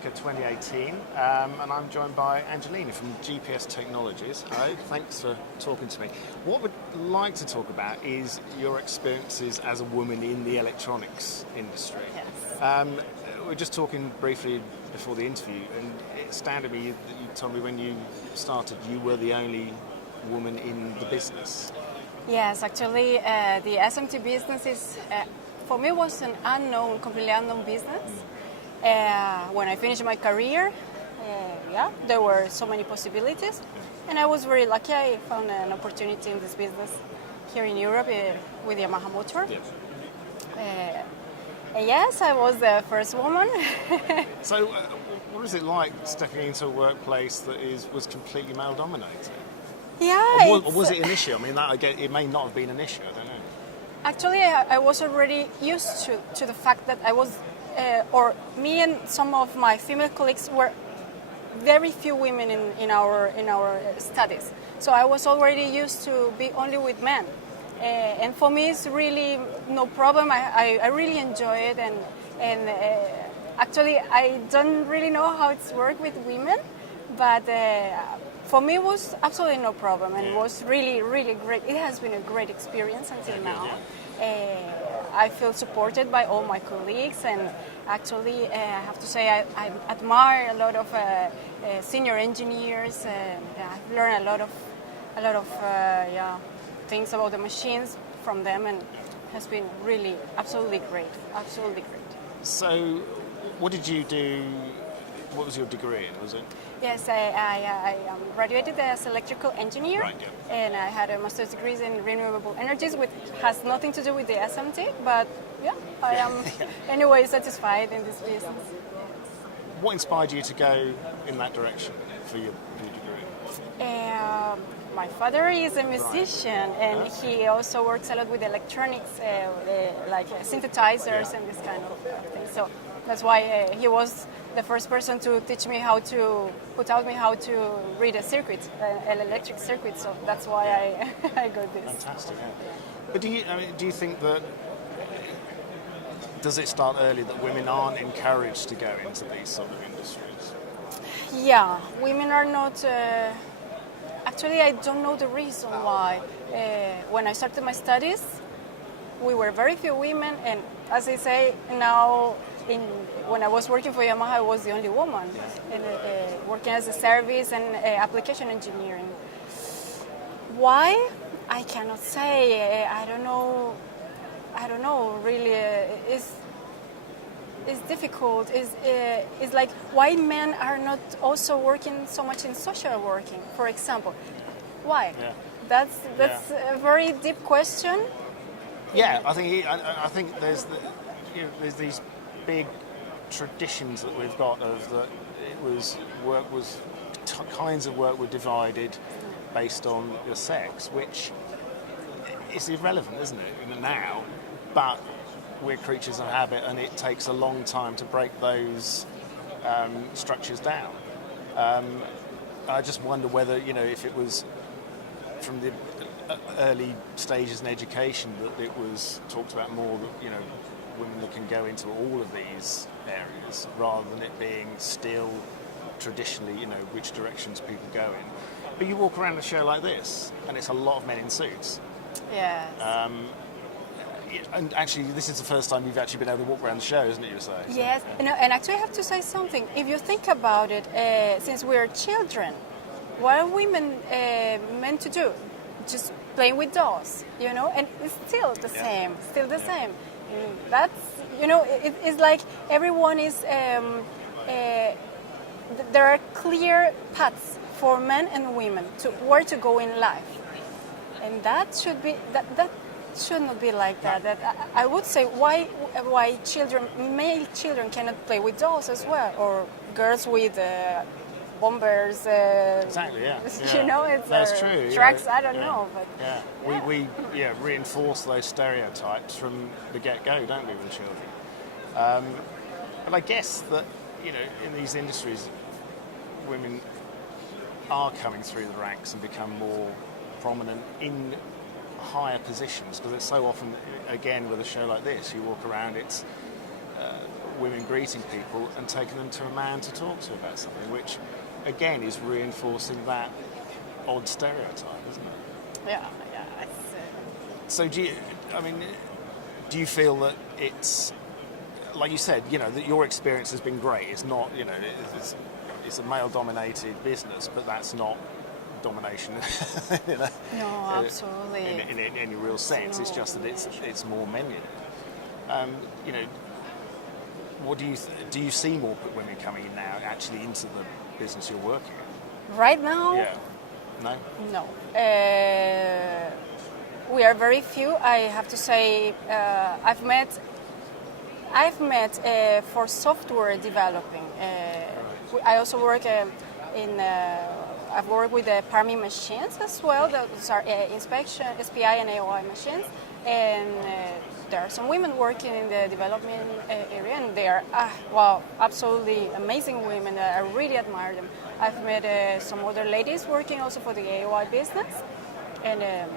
Electronica 2018, and I'm joined by Angelina from GPS Technologies. Hello, thanks for talking to me. What we'd like to talk about is your experiences as a woman in the electronics industry. Yes. We were just talking briefly before the interview, and it astounded me that you told me when you started you were the only woman in the business. Yes, actually, the SMT business is, for me, was an completely unknown business. When I finished my career, there were so many possibilities, and I was very lucky. I found an opportunity in this business here in Europe with Yamaha Motor. Yes. Yes, I was the first woman. So, what is it like stepping into a workplace that was completely male-dominated? Yeah. Or was it an issue? I mean, it may not have been an issue. I don't know. Actually, I was already used to the fact that I was, or me and some of my female colleagues were very few women in our studies. So I was already used to be only with men. And for me, it's really no problem. I really enjoy it, and actually, I don't really know how it's work with women, but for me, it was absolutely no problem, and it was really, really great. It has been a great experience until now. I feel supported by all my colleagues, and actually, I have to say, I admire a lot of senior engineers. I've learned a lot of things about the machines from them, and has been really absolutely great. So, what did you do? What was your degree in? Was it? Yes, I graduated as electrical engineer, Right, yeah. and I had a master's degree in renewable energies, which has nothing to do with the SMT, but I am anyway satisfied in this business. What inspired you to go in that direction for your degree? My father is a musician, and he also works a lot with electronics, like synthesizers and this kind of thing. So that's why he was the first person to teach me how to read a circuit, an electric circuit. So that's why I got this. Fantastic. Yeah. But do you think that does it start early that women aren't encouraged to go into these sort of industries? Yeah, women are not. Actually, I don't know the reason why. When I started my studies, we were very few women, and as I say now, when I was working for Yamaha, I was the only woman, and working as a service and application engineering. Why? I cannot say. I don't know. Really, it's difficult. It's like why men are not also working so much in social working, for example. Why? Yeah. That's a very deep question. Yeah, I think there's these big traditions that we've got of that kinds of work were divided based on your sex, which is irrelevant, isn't it, now? But we're creatures of habit, and it takes a long time to break those structures down. I just wonder whether, if it was from the early stages in education that it was talked about more that, women that can go into all of these areas rather than it being still traditionally, which directions people go in. But you walk around a show like this, and it's a lot of men in suits. Yes. And actually, this is the first time you've actually been able to walk around the show, isn't it, you were saying? Yes, and actually I have to say something. If you think about it, since we're children, what are women meant to do? Just playing with dolls, and it's still the same, That's, it's like everyone is, there are clear paths for men and women to where to go in life. And that should be, that should not be like that. I would say why male children cannot play with dolls as well, or girls with bombers. Exactly. Yeah. It's that's true. trucks. I don't know, but we reinforce those stereotypes from the get-go, don't we, with children? But I guess that in these industries, women are coming through the ranks and become more prominent in higher positions, because it's so often, again, with a show like this, you walk around, it's women greeting people and taking them to a man to talk to about something, which again is reinforcing that odd stereotype, isn't it? Yeah. So do you feel that it's, like you said, that your experience has been great? It's not, it's a male-dominated business, but that's not domination. No, absolutely. In any real sense, it's just that it's more men in it. What do you see more women coming in now, actually into the business you're working in? Right now? Yeah. No. No. We are very few. I have to say, I've met for software developing. I also work I've worked with the Parmy machines as well. Those are inspection, SPI and AOI machines. And there are some women working in the development area, and they are, absolutely amazing women. I really admire them. I've met some other ladies working also for the AOI business. And it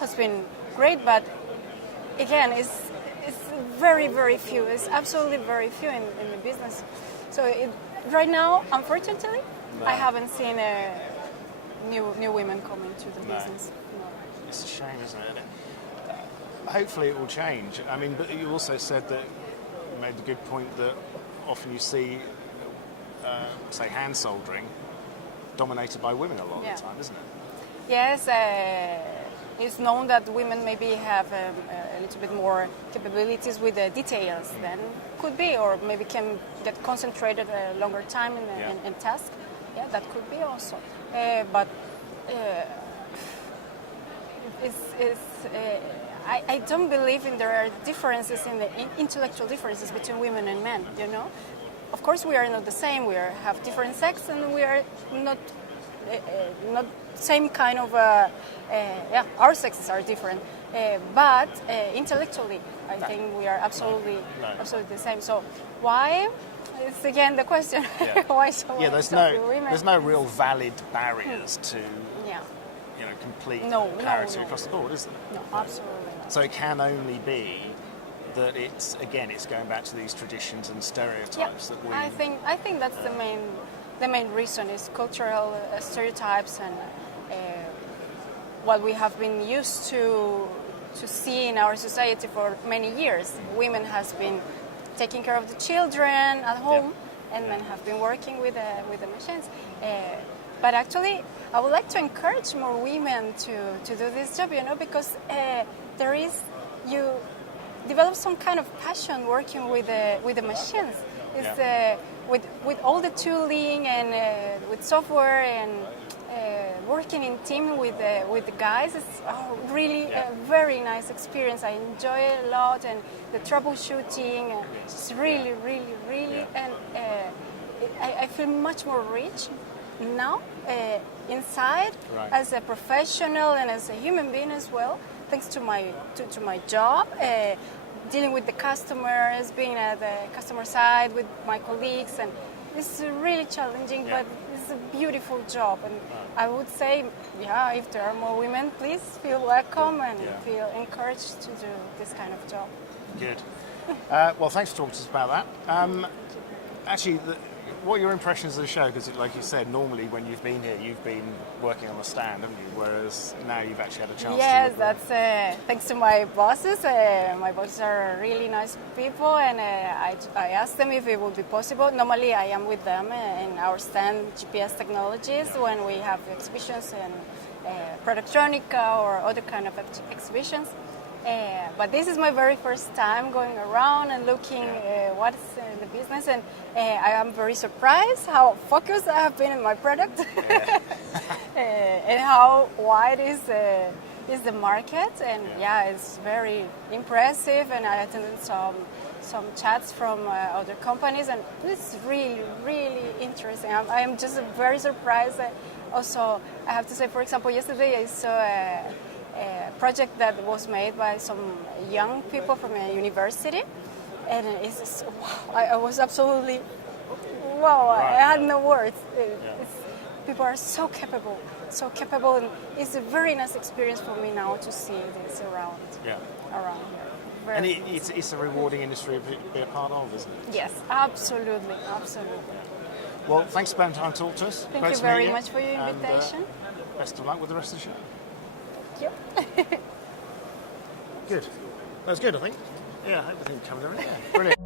has been great, but again, it's very, very few. It's absolutely very few in the business. So right now, unfortunately, I haven't seen new women coming to the business. No. It's a shame, isn't it? Hopefully it will change. I mean, but you also said that, you made a good point that often you see, say, hand soldering dominated by women a lot of the time, isn't it? Yes, it's known that women maybe have a little bit more capabilities with the details than could be, or maybe can get concentrated a longer time in task. Yeah, that could be also. But I don't believe there are differences in the intellectual differences between women and men. Of course, we are not the same. We have different sex, and we are not same kind of. Our sexes are different, but intellectually, I think we are absolutely the same. So why? It's again the question. Yeah. Why so? Women? There's no real valid barriers to complete parity across the board, is there? No, absolutely not. So it can only be that it's going back to these traditions and stereotypes that we. I think that's the main reason is cultural stereotypes and what we have been used to see in our society for many years. Women has been taking care of the children at home, and men have been working with the machines. But actually, I would like to encourage more women to do this job, because you develop some kind of passion working with the machines. It's with all the tooling and with software and working in team with the guys. It's really a very nice experience. I enjoy it a lot, and the troubleshooting. It's really, really, really, and I feel much more rich now inside as a professional and as a human being as well, thanks to my job, dealing with the customers, being at the customer side with my colleagues, and it's really challenging, but it's a beautiful job. And I would say, if there are more women, please feel welcome and feel encouraged to do this kind of job. Good. Well, thanks for talking to us about that. Actually, what are your impressions of the show? Because, like you said, normally when you've been here, you've been working on the stand, haven't you? Whereas now you've actually had a chance to... Yes, that's thanks to my bosses. My bosses are really nice people, and I asked them if it would be possible. Normally, I am with them in our stand, GPS Technologies, when we have exhibitions in Electronica or other kind of exhibitions. But this is my very first time going around and looking what's in the business, and I am very surprised how focused I have been in my product and how wide is the market. And it's very impressive. And I attended some chats from other companies, and it's really, really interesting. I am just very surprised. Also, I have to say, for example, yesterday I saw a project that was made by some young people from a university, and it's just, I was absolutely I had no words. people are so capable, and it's a very nice experience for me now to see this around here. Very And nice. it's a rewarding industry to be a part of, isn't it? Yes, absolutely. Well, thanks for spending time to talk to us. Thank Great you to meet very much for your invitation. And, best of luck with the rest of the show. Thank you. Good. That was good, I think. Yeah, I hope everything covered everything. Yeah, brilliant.